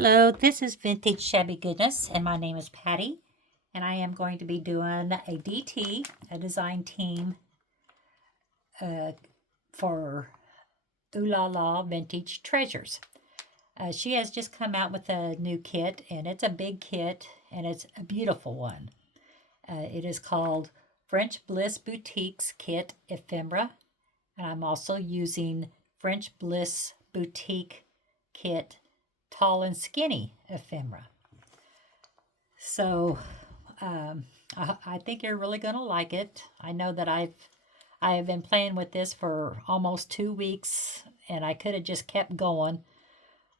Hello, this is Vintage Shabby Goodness, and my name is Patty, and I am going to be doing a DT, a design team for Oohlala Vintage Treasures. She has just come out with a new kit, and it's a big kit, and it's a beautiful one. It is called French Bliss Boutiques Kit Ephemera, and I'm also using French Bliss Boutique Kit Tall and Skinny Ephemera. So I think you're really going to like it. I know that I have been playing with this for almost 2 weeks, and I could have just kept going,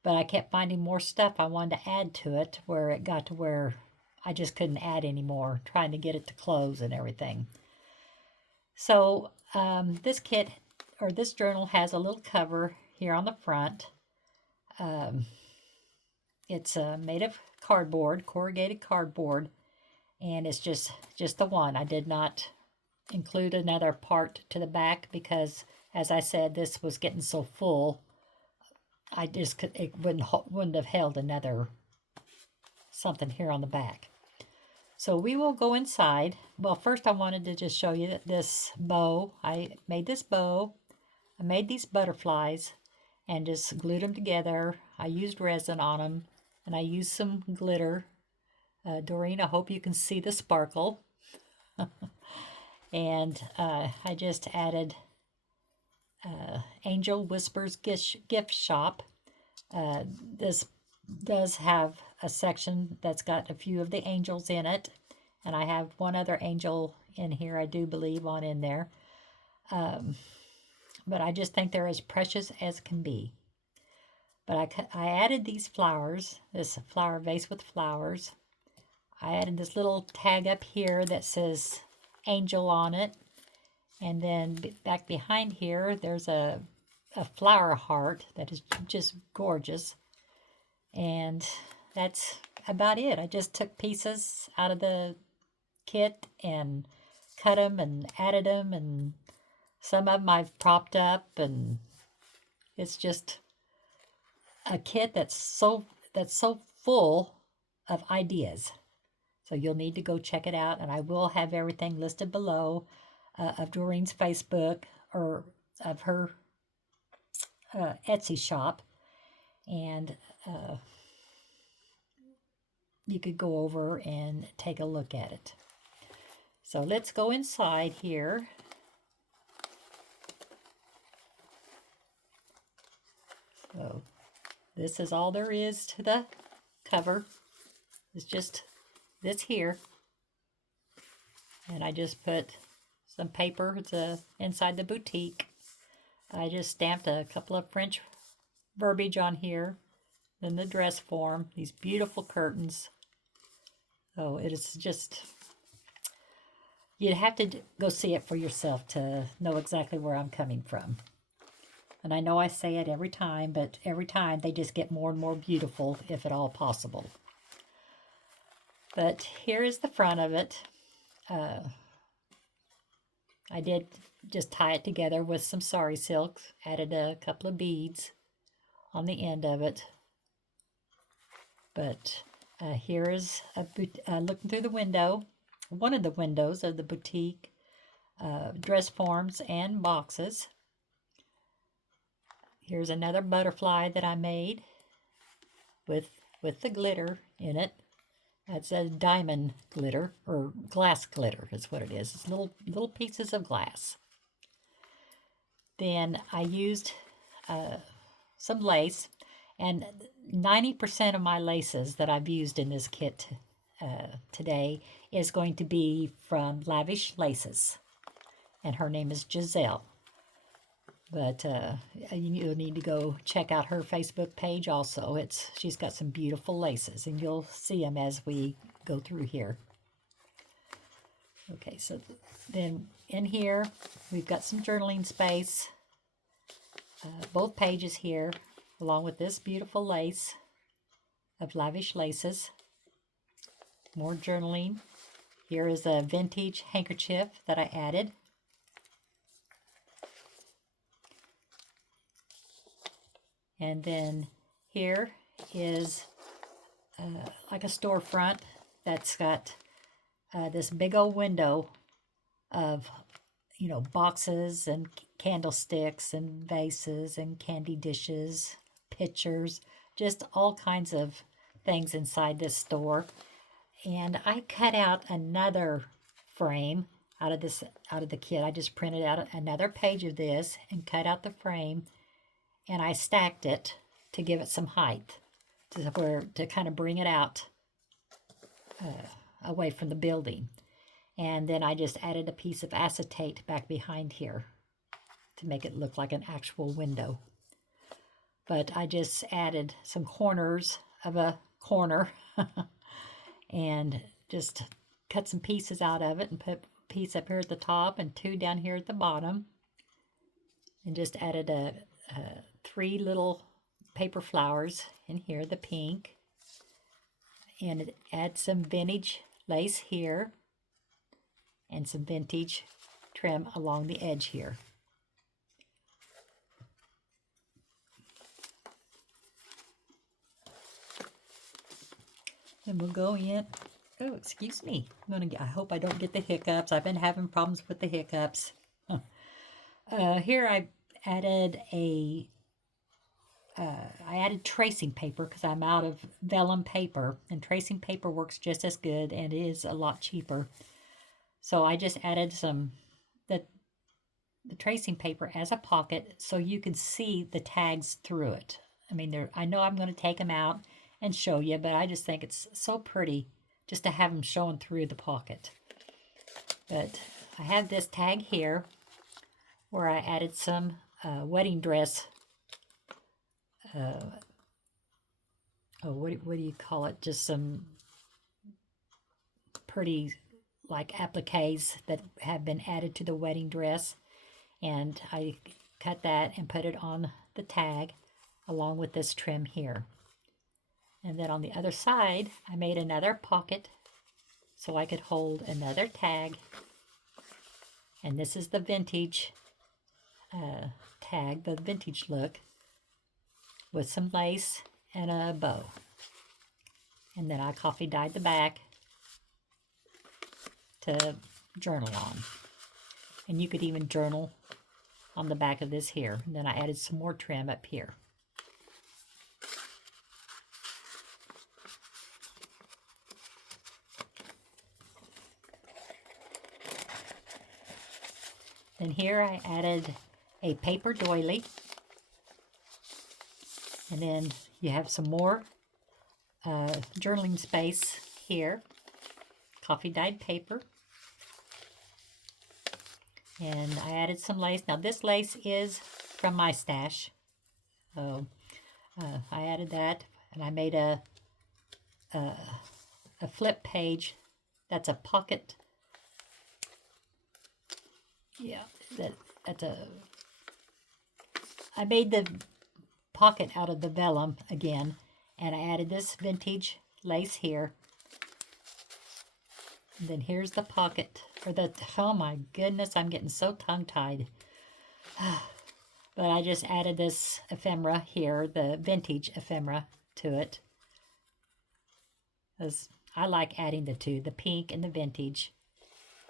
but I kept finding more stuff I wanted to add to it where it got to where I just couldn't add anymore, trying to get it to close and everything. So this kit or this journal has a little cover here on the front. It's made of cardboard, corrugated cardboard, and it's just the one. I did not include another part to the back because, as I said, this was getting so full. I just could, it wouldn't have held another something here on the back. So we will go inside. Well, first I wanted to just show you this bow. I made this bow. I made these butterflies and just glued them together. I used resin on them, and I used some glitter. Doreen, I hope you can see the sparkle. And I just added Angel Whispers Gift Shop. This does have a section that's got a few of the angels in it, and I have one other angel in here, I do believe, on in there. But I just think they're as precious as can be. But I added these flowers, this flower vase with flowers. I added this little tag up here that says angel on it. And then back behind here, there's a flower heart that is just gorgeous. And that's about it. I just took pieces out of the kit and cut them and added them, and some of them I've propped up, and it's just a kit that's so full of ideas. So you'll need to go check it out, and I will have everything listed below of Doreen's Facebook or of her Etsy shop, and you could go over and take a look at it. So let's go inside here. So this is all there is to the cover. It's just this here. And I just put some paper inside the boutique. I just stamped a couple of French verbiage on here. Then the dress form, these beautiful curtains. So it is just, you'd have to go see it for yourself to know exactly where I'm coming from. And I know I say it every time, but every time they just get more and more beautiful, if at all possible. But here is the front of it. I did just tie it together with some sari silk, added a couple of beads on the end of it. But here is looking through the window, one of the windows of the boutique, dress forms and boxes. Here's another butterfly that I made with the glitter in it. That's a diamond glitter, or glass glitter is what it is. It's little pieces of glass. Then I used some lace, and 90% of my laces that I've used in this kit today is going to be from Lavish Laces, and her name is Jaizella. But you'll need to go check out her Facebook page also. She's got some beautiful laces, and you'll see them as we go through here. Okay, so then in here, we've got some journaling space. Both pages here, along with this beautiful lace of Lavish Laces. More journaling. Here is a vintage handkerchief that I added. And then here is like a storefront that's got this big old window of, you know, boxes and candlesticks and vases and candy dishes, pitchers, just all kinds of things inside this store. And I cut out another frame out of the kit. I just printed out another page of this and cut out the frame, and I stacked it to give it some height, to kind of bring it out away from the building. And then I just added a piece of acetate back behind here to make it look like an actual window. But I just added some corners of a corner and just cut some pieces out of it and put a piece up here at the top and 2 down here at the bottom. And just added 3 little paper flowers in here, the pink. And add some vintage lace here and some vintage trim along the edge here. And we'll go in. Oh, excuse me. I hope I don't get the hiccups. I've been having problems with the hiccups. Here I added I added tracing paper because I'm out of vellum paper, and tracing paper works just as good and is a lot cheaper. So I just added the tracing paper as a pocket so you can see the tags through it. I mean, I know I'm going to take them out and show you, but I just think it's so pretty just to have them showing through the pocket. But I have this tag here where I added some wedding dress. What do you call it? Just some pretty like appliques that have been added to the wedding dress, and I cut that and put it on the tag along with this trim here. And then on the other side I made another pocket so I could hold another tag, and this is the vintage tag, the vintage look, with some lace and a bow. And then I coffee dyed the back to journal on. And you could even journal on the back of this here. And then I added some more trim up here. Then here I added a paper doily. And then you have some more journaling space here. Coffee dyed paper. And I added some lace. Now this lace is from my stash. So I added that, and I made a flip page that's a pocket. Yeah, I made the pocket out of the vellum again, and I added this vintage lace here. And then here's the pocket for oh my goodness, I'm getting so tongue-tied. But I just added this ephemera here, the vintage ephemera, to it. Because I like adding the two, the pink and the vintage.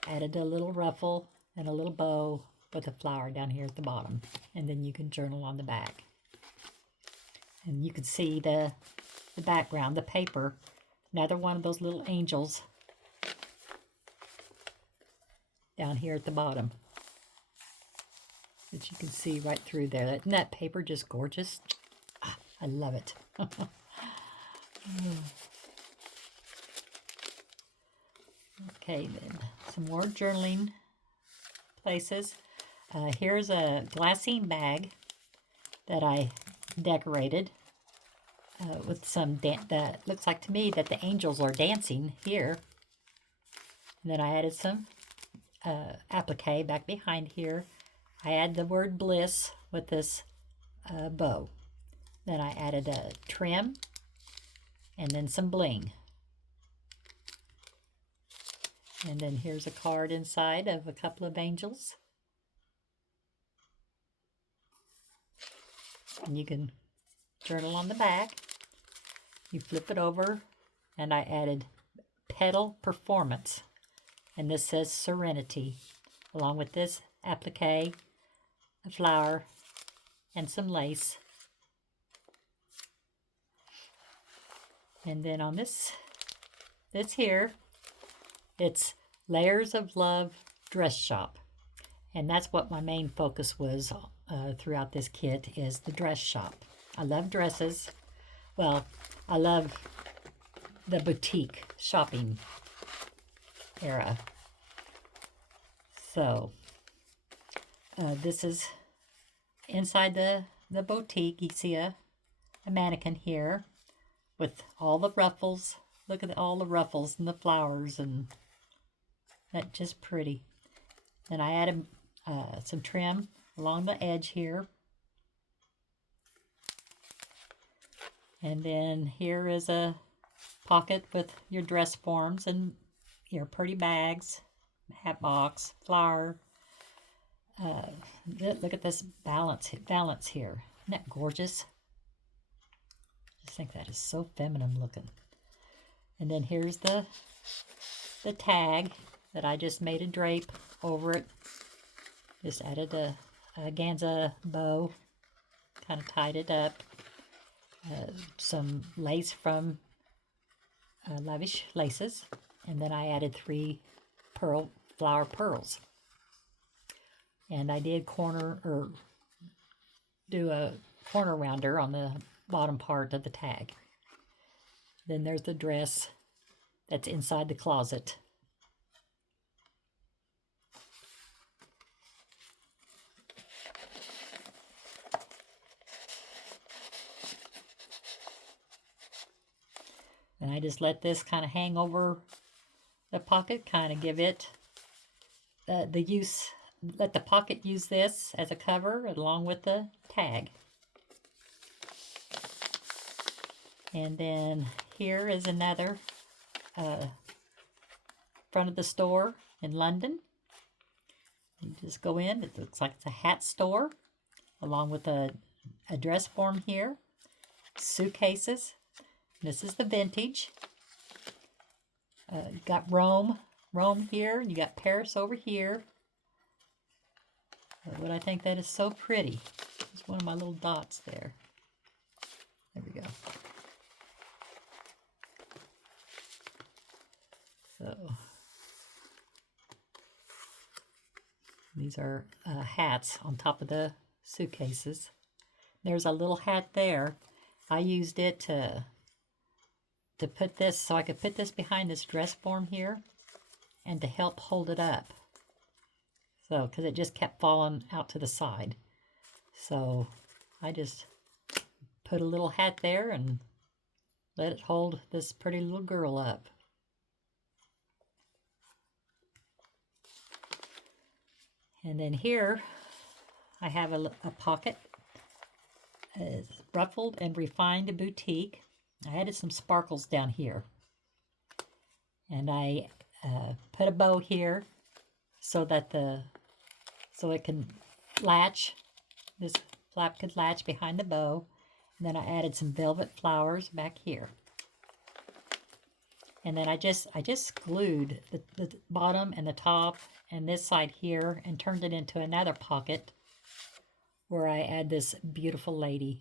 Added a little ruffle and a little bow with a flower down here at the bottom. And then you can journal on the back. And you can see the background, the paper. Another one of those little angels down here at the bottom that you can see right through there. Isn't that paper just gorgeous? I love it. Okay, then some more journaling places. Here's a glassine bag that I decorated with some that looks like to me that the angels are dancing here. And then I added some applique back behind here. I added the word Bliss with this bow. Then I added a trim and then some bling. And then here's a card inside of a couple of angels. And you can journal on the back. You flip it over and I added Petal Performance, and this says Serenity, along with this applique, a flower, and some lace. And then on this here, it's Layers of Love Dress Shop. And that's what my main focus was throughout this kit, is the dress shop. I love dresses. Well, I love the boutique shopping era. So, this is inside the boutique. You see a mannequin here with all the ruffles. Look at all the ruffles and the flowers, and that's just pretty. And I added some trim along the edge here. And then here is a pocket with your dress forms and your pretty bags, hat box, flower. Look at this balance here. Isn't that gorgeous? I just think that is so feminine looking. And then here's the tag that I just made a drape over it. Just added a ganza bow, kind of tied it up. Some lace from Lavish Laces, and then I added 3 flower pearls. And I did do a corner rounder on the bottom part of the tag. Then there's the dress that's inside the closet. And I just let this kind of hang over the pocket, kind of give it the use, let the pocket use this as a cover along with the tag. And then here is another front of the store in London. You just go in, it looks like it's a hat store, along with a dress form here, suitcases. This is the vintage. You got Rome here, and you got Paris over here. But I think that is so pretty. It's one of my little dots there. There we go. So these are hats on top of the suitcases. There's a little hat there. I used it to put this, so I could put this behind this dress form here and to help hold it up. So, because it just kept falling out to the side. So I just put a little hat there and let it hold this pretty little girl up. And then here I have a pocket, ruffled and refined boutique. I added some sparkles down here, and I put a bow here so that so it can latch. This flap could latch behind the bow. And then I added some velvet flowers back here. And then I just glued the bottom and the top and this side here and turned it into another pocket where I add this beautiful lady.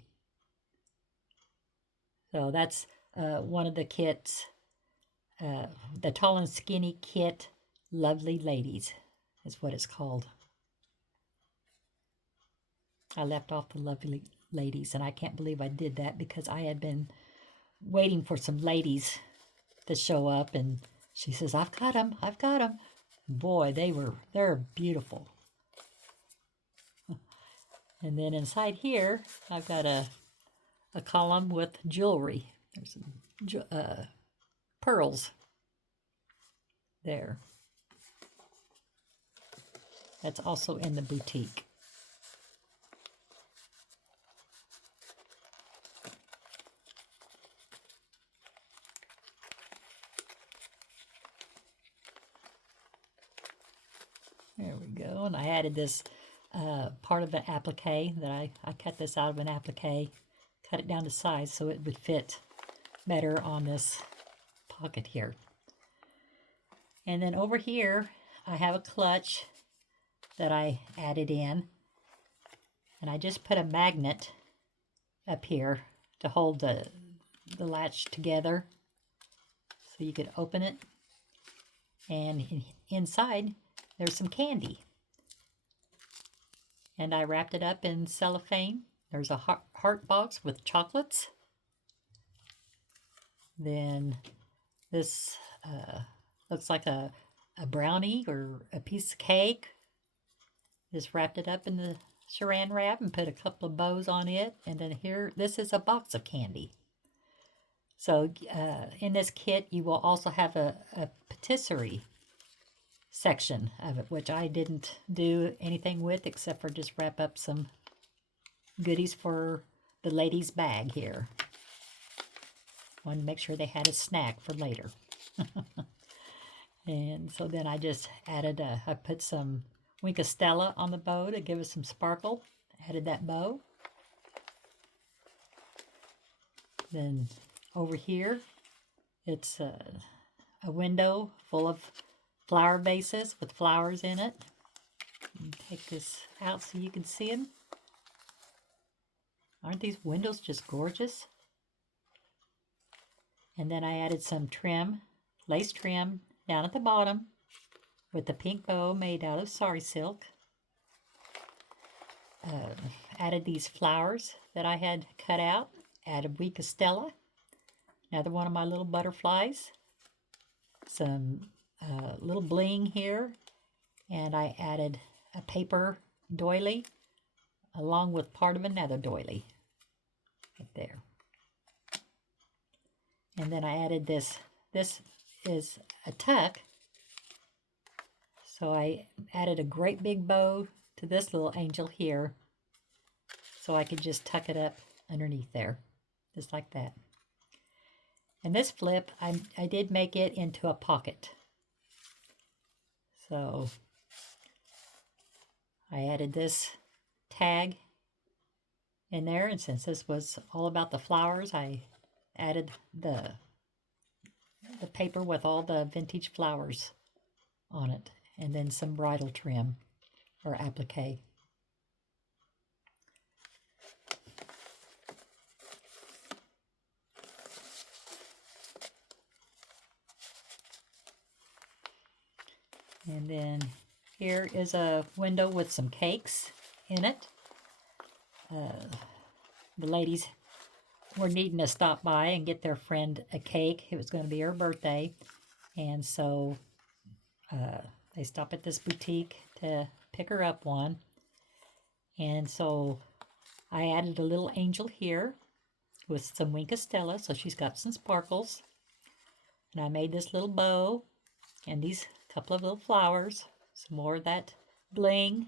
So that's one of the kits, the Tall and Skinny Kit Lovely Ladies is what it's called. I left off the Lovely Ladies, and I can't believe I did that because I had been waiting for some ladies to show up, and she says, I've got them. Boy, they're beautiful. And then inside here, I've got a column with jewelry. There's some pearls there. That's also in the boutique. There we go. And I added this part of the applique that I cut this out of an applique, cut it down to size so it would fit better on this pocket here. And then over here, I have a clutch that I added in. And I just put a magnet up here to hold the latch together. So you could open it. And inside, there's some candy. And I wrapped it up in cellophane. There's a heart box with chocolates. Then this looks like a brownie or a piece of cake. Just wrapped it up in the saran wrap and put a couple of bows on it. And then here, this is a box of candy. So in this kit, you will also have a patisserie section of it, which I didn't do anything with except for just wrap up some goodies for the ladies' bag here. Wanted to make sure they had a snack for later. And so then I just added, I put some Stella on the bow to give us some sparkle. Added that bow. Then over here, it's a window full of flower vases with flowers in it. Take this out so you can see them. Aren't these windows just gorgeous? And then I added some trim, lace trim, down at the bottom with a pink bow made out of sari silk. Added these flowers that I had cut out. Added Stella, another one of my little butterflies. Some little bling here. And I added a paper doily along with part of another doily. Right there. And then I added this. This is a tuck. So I added a great big bow to this little angel here. So I could just tuck it up underneath there. Just like that. And this flip, I did make it into a pocket. So I added this tag in there. And since this was all about the flowers, I added the paper with all the vintage flowers on it, and then some bridal trim or applique. And then here is a window with some cakes in it. The ladies were needing to stop by and get their friend a cake. It was going to be her birthday. And so they stopped at this boutique to pick her up one. And so I added a little angel here with some Stella, so she's got some sparkles. And I made this little bow and these couple of little flowers, some more of that bling,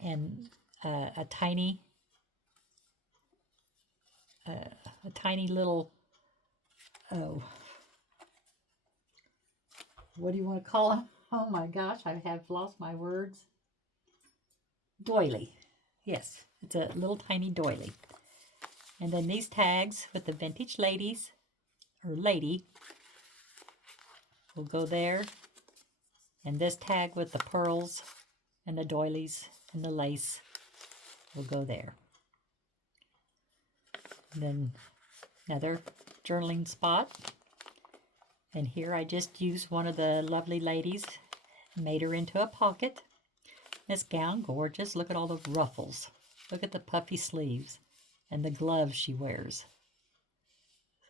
and a tiny little, oh, what do you want to call them? Oh my gosh, I have lost my words. Doily. Yes, it's a little tiny doily. And then these tags with the vintage ladies, or lady, will go there. And this tag with the pearls and the doilies and the lace will go there. And then another journaling spot. And here I just used one of the lovely ladies, made her into a pocket. This gown, gorgeous. Look at all the ruffles. Look at the puffy sleeves and the gloves she wears.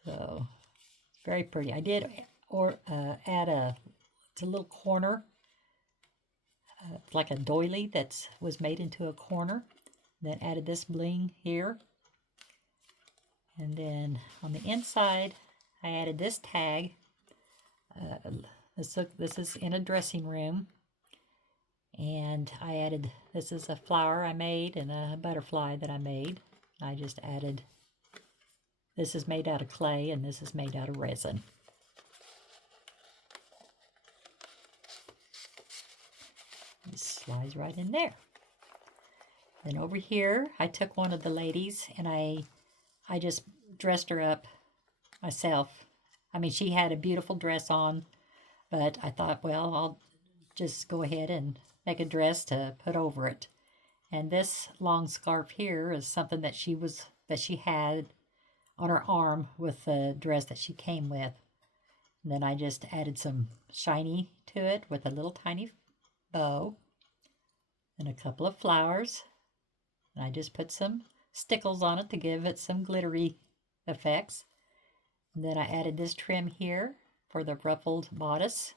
So, very pretty. I did add a little corner, like a doily that was made into a corner. Then added this bling here. And then on the inside, I added this tag. This is in a dressing room. And I added, this is a flower I made and a butterfly that I made. I just added, this is made out of clay and this is made out of resin. This slides right in there. Then over here, I took one of the ladies and I just dressed her up myself I mean, she had a beautiful dress on, but I thought, well, I'll just go ahead and make a dress to put over it. And this long scarf here is something that she had on her arm with the dress that she came with. And then I just added some shiny to it with a little tiny bow and a couple of flowers. And I just put some stickles on it to give it some glittery effects. And then I added this trim here for the ruffled bodice.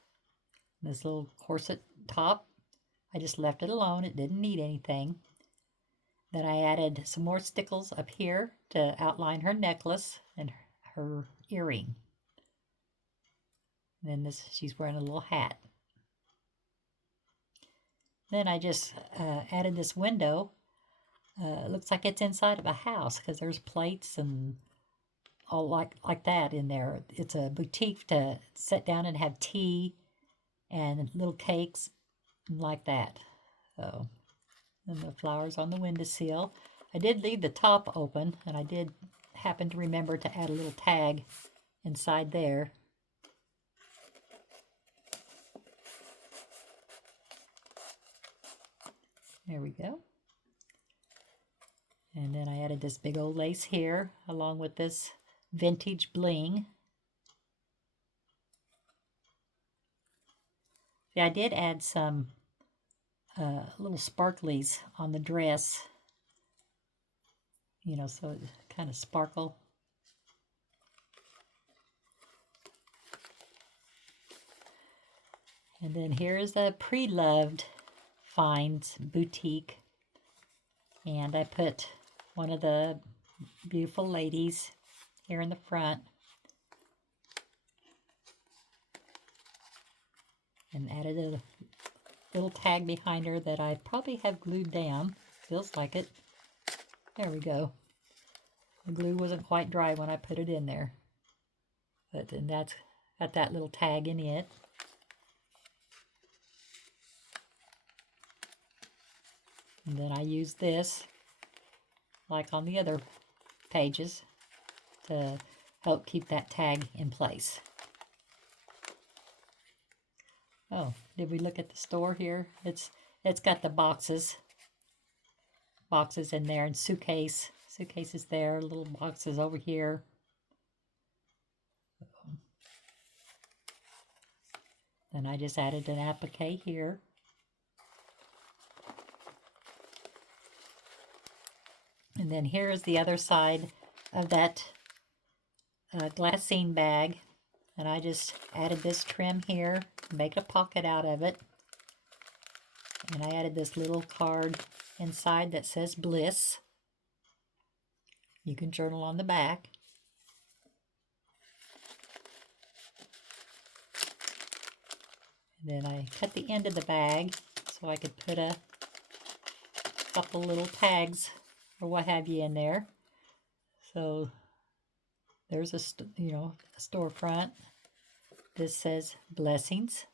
This little corset top. I just left it alone. It didn't need anything. Then I added some more stickles up here to outline her necklace and her earring. And then she's wearing a little hat. Then I just added this window. It looks like it's inside of a house because there's plates and all like that in there. It's a boutique to sit down and have tea and little cakes like that. So, and the flowers on the windowsill. I did leave the top open, and I did happen to remember to add a little tag inside there. There we go. And then I added this big old lace here along with this vintage bling. Yeah, I did add some little sparklies on the dress, you know, so it kind of sparkle. And then here's the Pre-Loved Finds boutique, and I put one of the beautiful ladies here in the front and added a little tag behind her that I probably have glued down. Feels like it. There we go. The glue wasn't quite dry when I put it in there, but then that's got that little tag in it. And then I use this, like on the other pages, to help keep that tag in place. Oh, did we look at the store here? It's got the boxes in there, and suitcases there, little boxes over here. Then I just added an applique here. And then here is the other side of that glassine bag. And I just added this trim here, make a pocket out of it. And I added this little card inside that says Bliss. You can journal on the back. And then I cut the end of the bag so I could put a couple little tags or what have you in there. So there's a storefront. This says blessings.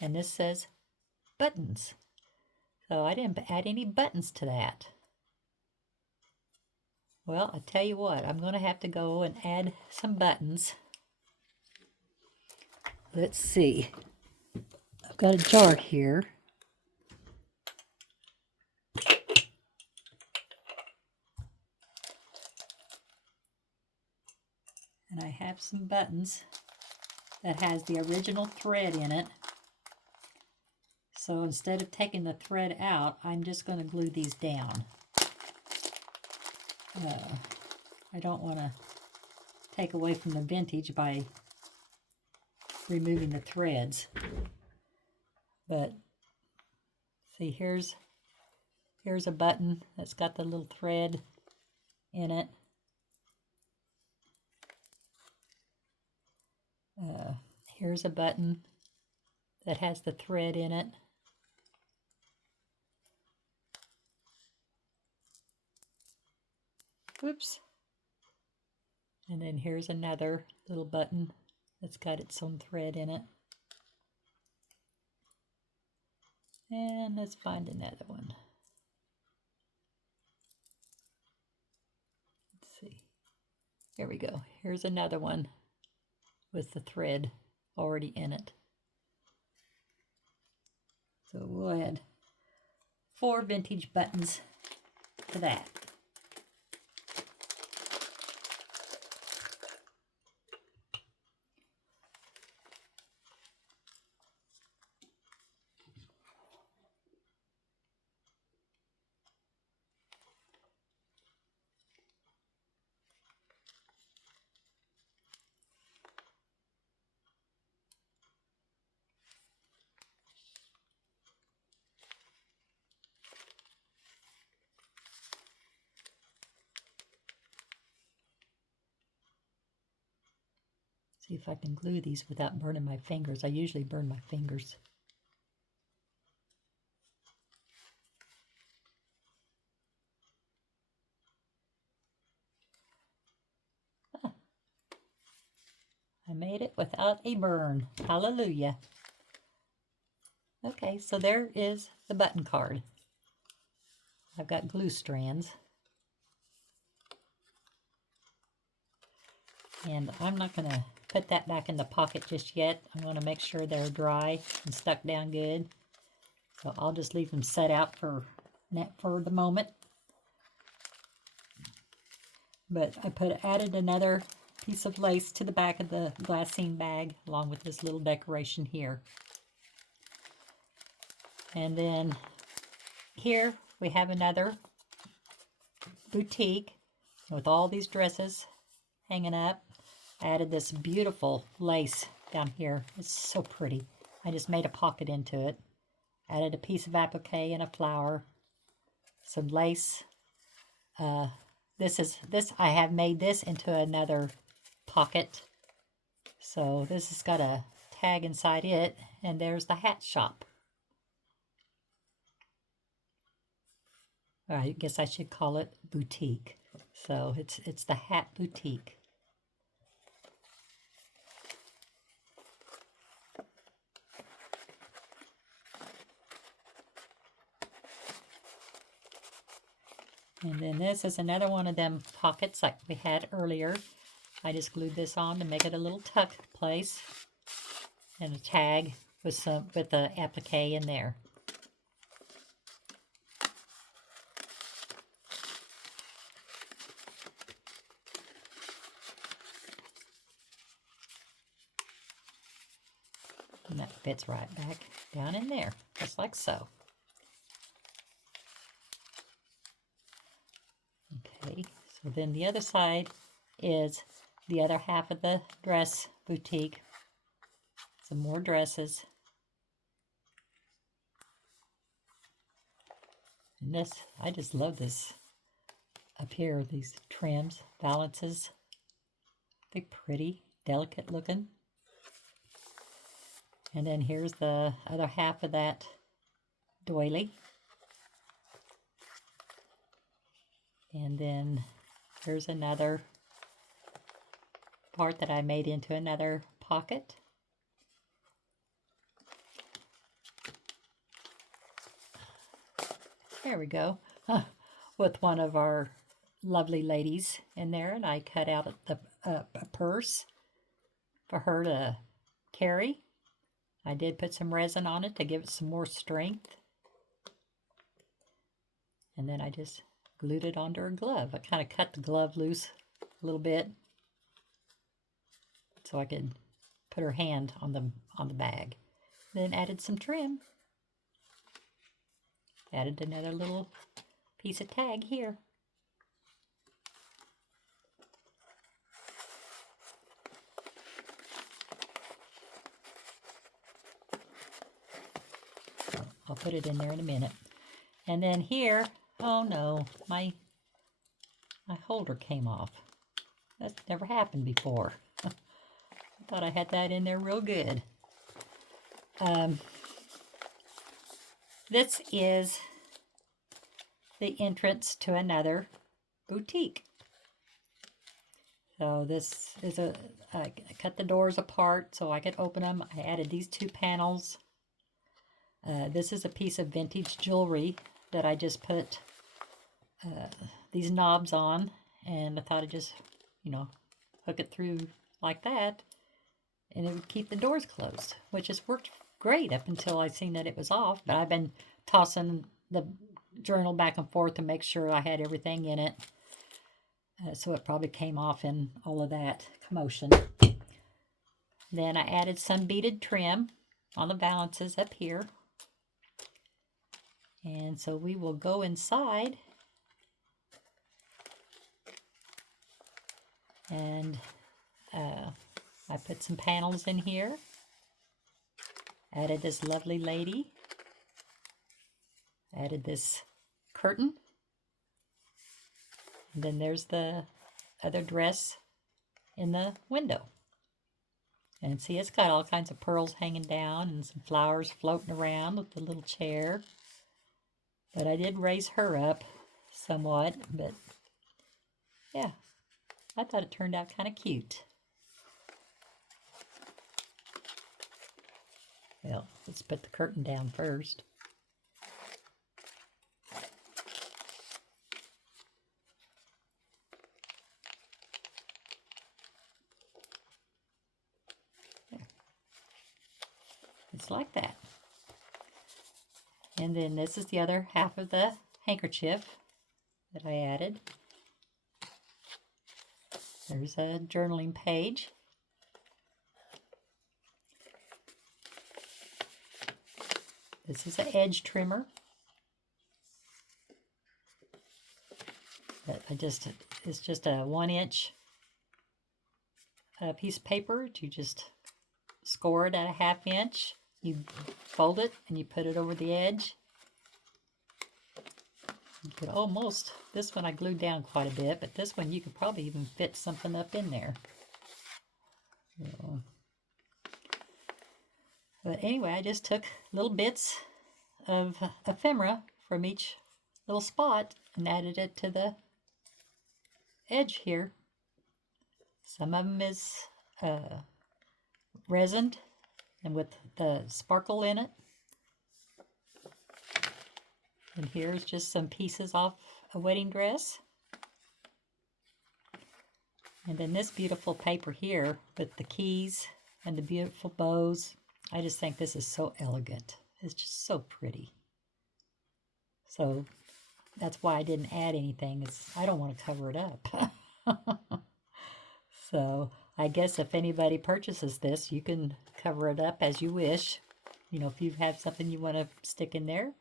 And this says buttons. So I didn't add any buttons to that. Well, I tell you what, I'm going to have to go and add some buttons. Let's see. I've got a jar here. And I have some buttons that has the original thread in it. So instead of taking the thread out, I'm just going to glue these down. I don't want to take away from the vintage by removing the threads. But see, here's a button that's got the little thread in it. Here's a button that has the thread in it. Whoops. And then here's another little button that's got its own thread in it. And let's find another one. Let's see. Here we go. Here's another one with the thread already in it. So we'll add 4 vintage buttons to that. See if I can glue these without burning my fingers. I usually burn my fingers. I made it without a burn. Hallelujah. Okay, so there is the button card. I've got glue strands. And I'm not going to put that back in the pocket just yet. I'm going to make sure they're dry and stuck down good. So I'll just leave them set out for the moment. But I added another piece of lace to the back of the glassine bag along with this little decoration here. And then here we have another boutique with all these dresses hanging up. I added this beautiful lace down here. It's so pretty. I just made a pocket into it. Added a piece of applique and a flower, some lace. I have made this into another pocket. So this has got a tag inside it, and there's the hat shop. I guess I should call it boutique. So it's the hat boutique. And then this is another one of them pockets like we had earlier. I just glued this on to make it a little tuck place, and a tag with the applique in there. And that fits right back down in there, just like so. Okay, so then the other side is the other half of the dress boutique. Some more dresses. And this, I just love this up here, these trims, valances. They're pretty, delicate looking. And then here's the other half of that doily. And then here's another part that I made into another pocket. There we go. With one of our lovely ladies in there, and I cut out a purse for her to carry. I did put some resin on it to give it some more strength. And then I just glued it onto her glove. I kind of cut the glove loose a little bit so I could put her hand on the bag. Then added some trim. Added another little piece of tag here. I'll put it in there in a minute. And then here, oh no, my holder came off. That's never happened before. I thought I had that in there real good. This is the entrance to another boutique. So this is I cut the doors apart so I could open them. I added these 2 panels. This is a piece of vintage jewelry that I just put these knobs on, and I thought I'd just, hook it through like that, and it would keep the doors closed, which has worked great up until I seen that it was off. But I've been tossing the journal back and forth to make sure I had everything in it. So it probably came off in all of that commotion. Then I added some beaded trim on the valances up here. And so we will go inside and I put some panels in here. Added this lovely lady. Added this curtain. And then there's the other dress in the window. And see, it's got all kinds of pearls hanging down and some flowers floating around with the little chair. But I did raise her up somewhat, but yeah, I thought it turned out kind of cute. Well, let's put the curtain down first. It's like that. And then this is the other half of the handkerchief that I added. There's a journaling page. This is an edge trimmer that it's just a 1-inch piece of paper. You just score it at a 1/2 inch. You fold it and you put it over the edge. You could almost, this one I glued down quite a bit, but this one you could probably even fit something up in there. So, but anyway, I just took little bits of ephemera from each little spot and added it to the edge here. Some of them is resined and with the sparkle in it. And here's just some pieces off a wedding dress. And then this beautiful paper here with the keys and the beautiful bows. I just think this is so elegant. It's just so pretty. So that's why I didn't add anything. I don't want to cover it up. So I guess if anybody purchases this, you can cover it up as you wish. You know, if you have something you want to stick in there,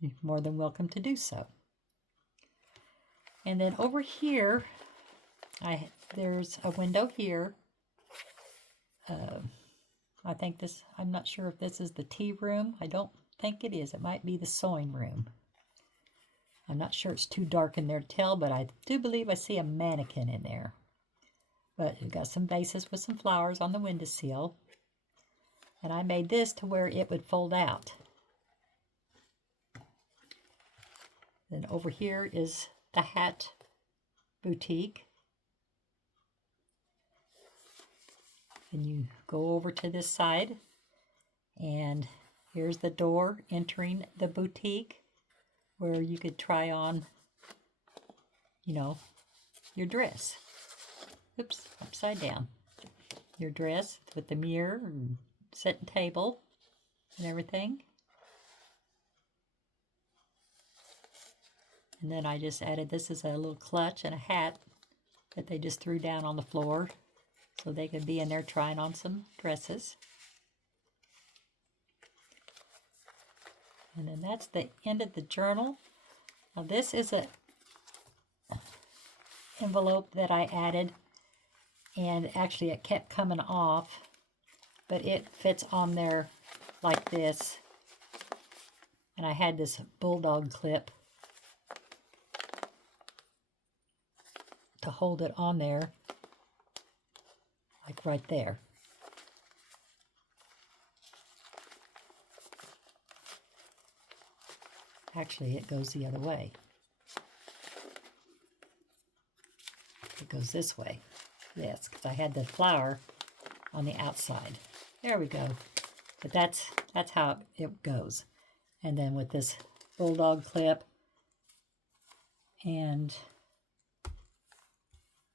you're more than welcome to do so. And then over here, there's a window here. I think I'm not sure if this is the tea room. I don't think it is. It might be the sewing room. I'm not sure, it's too dark in there to tell, but I do believe I see a mannequin in there. But we've got some vases with some flowers on the windowsill. And I made this to where it would fold out. Then over here is the hat boutique. And you go over to this side, and here's the door entering the boutique where you could try on, you know, your dress. Oops, upside down. Your dress with the mirror and setting table and everything. And then I just added, this is a little clutch and a hat that they just threw down on the floor so they could be in there trying on some dresses. And then that's the end of the journal. Now this is an envelope that I added, and actually it kept coming off, but it fits on there like this. And I had this bulldog clip to hold it on there, like right there. Actually, it goes the other way. It goes this way. Yes, because I had the flower on the outside. There we go. But that's how it goes. And then with this bulldog clip, and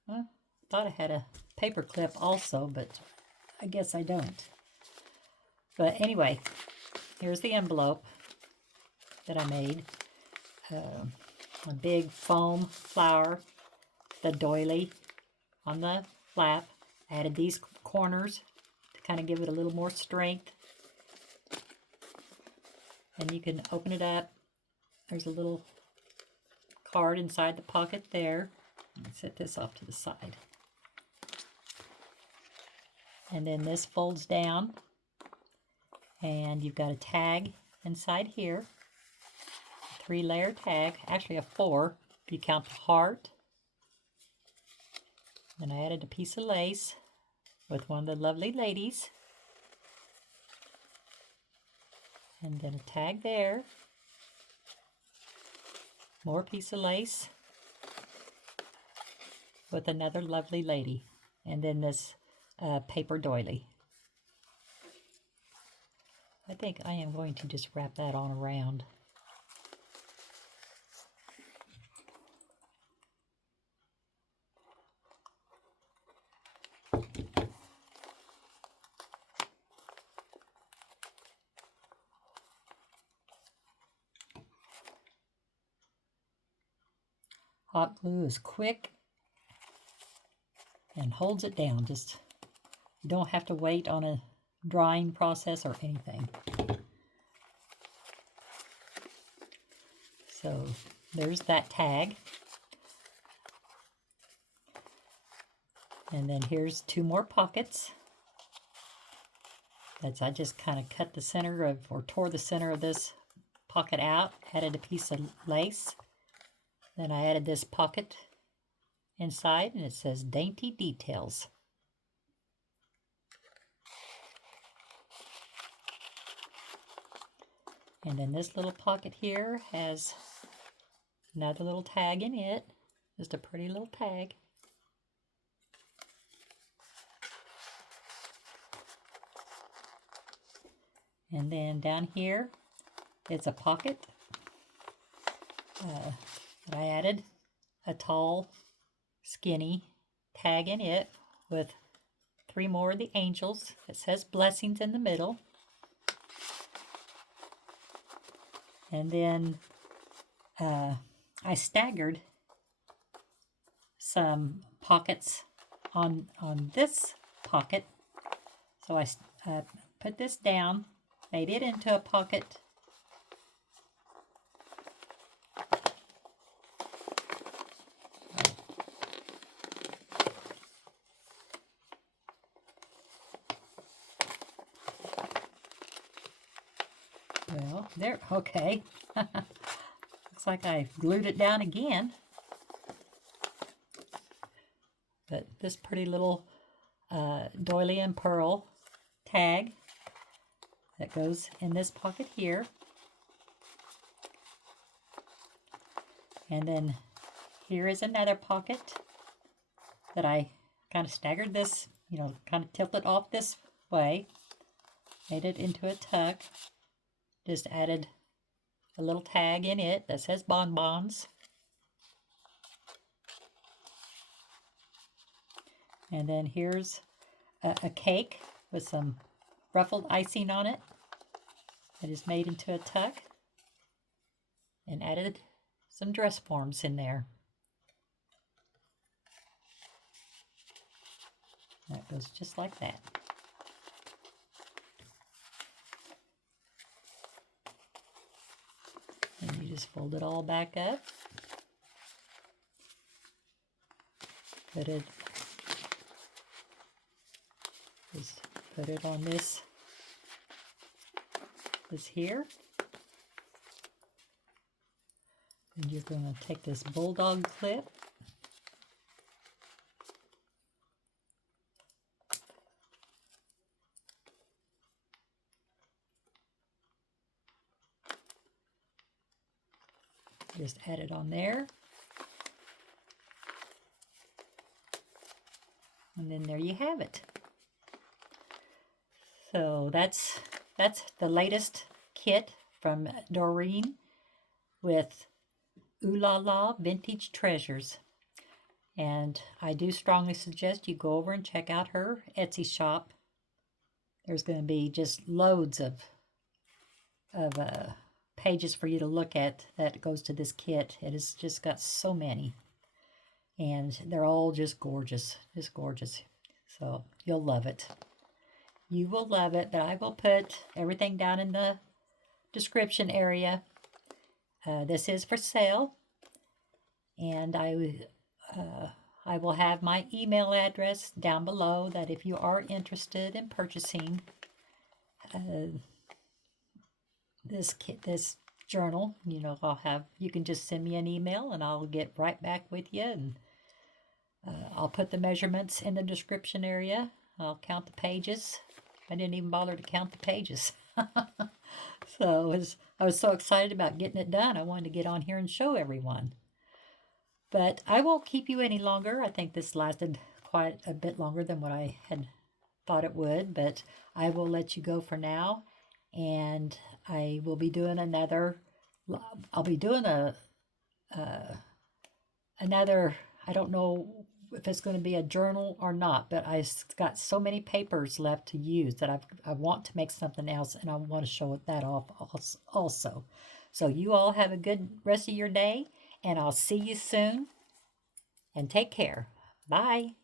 well, thought I had a paper clip also, but I guess I don't. But anyway, here's the envelope that I made. A big foam flower, the doily on the flap. Added these corners to kind of give it a little more strength. And you can open it up. There's a little card inside the pocket there. Set this off to the side. And then this folds down. And you've got a tag inside here. A 3-layer tag, actually a 4 if you count the heart. Then I added a piece of lace with one of the lovely ladies. And then a tag there. More piece of lace with another lovely lady. And then this paper doily. I think I am going to just wrap that on around. Hot glue is quick and holds it down. Just, you don't have to wait on a drying process or anything. So there's that tag. And then here's 2 more pockets. I just kind of cut the center of, or tore the center of this pocket out, added a piece of lace. Then I added this pocket inside, and it says Dainty Details. And then this little pocket here has another little tag in it. Just a pretty little tag. And then down here, it's a pocket that I added a tall, skinny tag in it with 3 more of the angels. It says blessings in the middle. And then I staggered some pockets on this pocket. So I put this down, made it into a pocket. Well, there, okay. Looks like I glued it down again. But this pretty little doily and pearl tag that goes in this pocket here. And then here is another pocket that I kind of staggered this, you know, kind of tilted off this way. Made it into a tuck. Just added a little tag in it that says bonbons. And then here's a cake with some ruffled icing on it. I just made into a tuck and added some dress forms in there. That goes just like that. And you just fold it all back up. Just put it on this here. And you're going to take this bulldog clip. Just add it on there. And then there you have it. So that's the latest kit from Doreen with Oohlala Vintage Treasures. And I do strongly suggest you go over and check out her Etsy shop. There's going to be just loads of pages for you to look at that goes to this kit. It has just got so many. And they're all just gorgeous. Just gorgeous. So you'll love it. You will love it. But I will put everything down in the description area. This is for sale. And I will have my email address down below, that if you are interested in purchasing this journal, you know, you can just send me an email and I'll get right back with you, and I'll put the measurements in the description area. I'll count the pages. I didn't even bother to count the pages. So I was so excited about getting it done. I wanted to get on here and show everyone. But I won't keep you any longer. I think this lasted quite a bit longer than what I had thought it would, but I will let you go for now. And I will be doing I'll be doing another, I don't know if it's going to be a journal or not, but I've got so many papers left to use that I want to make something else, and I want to show that off also. So you all have a good rest of your day, and I'll see you soon. And take care. Bye.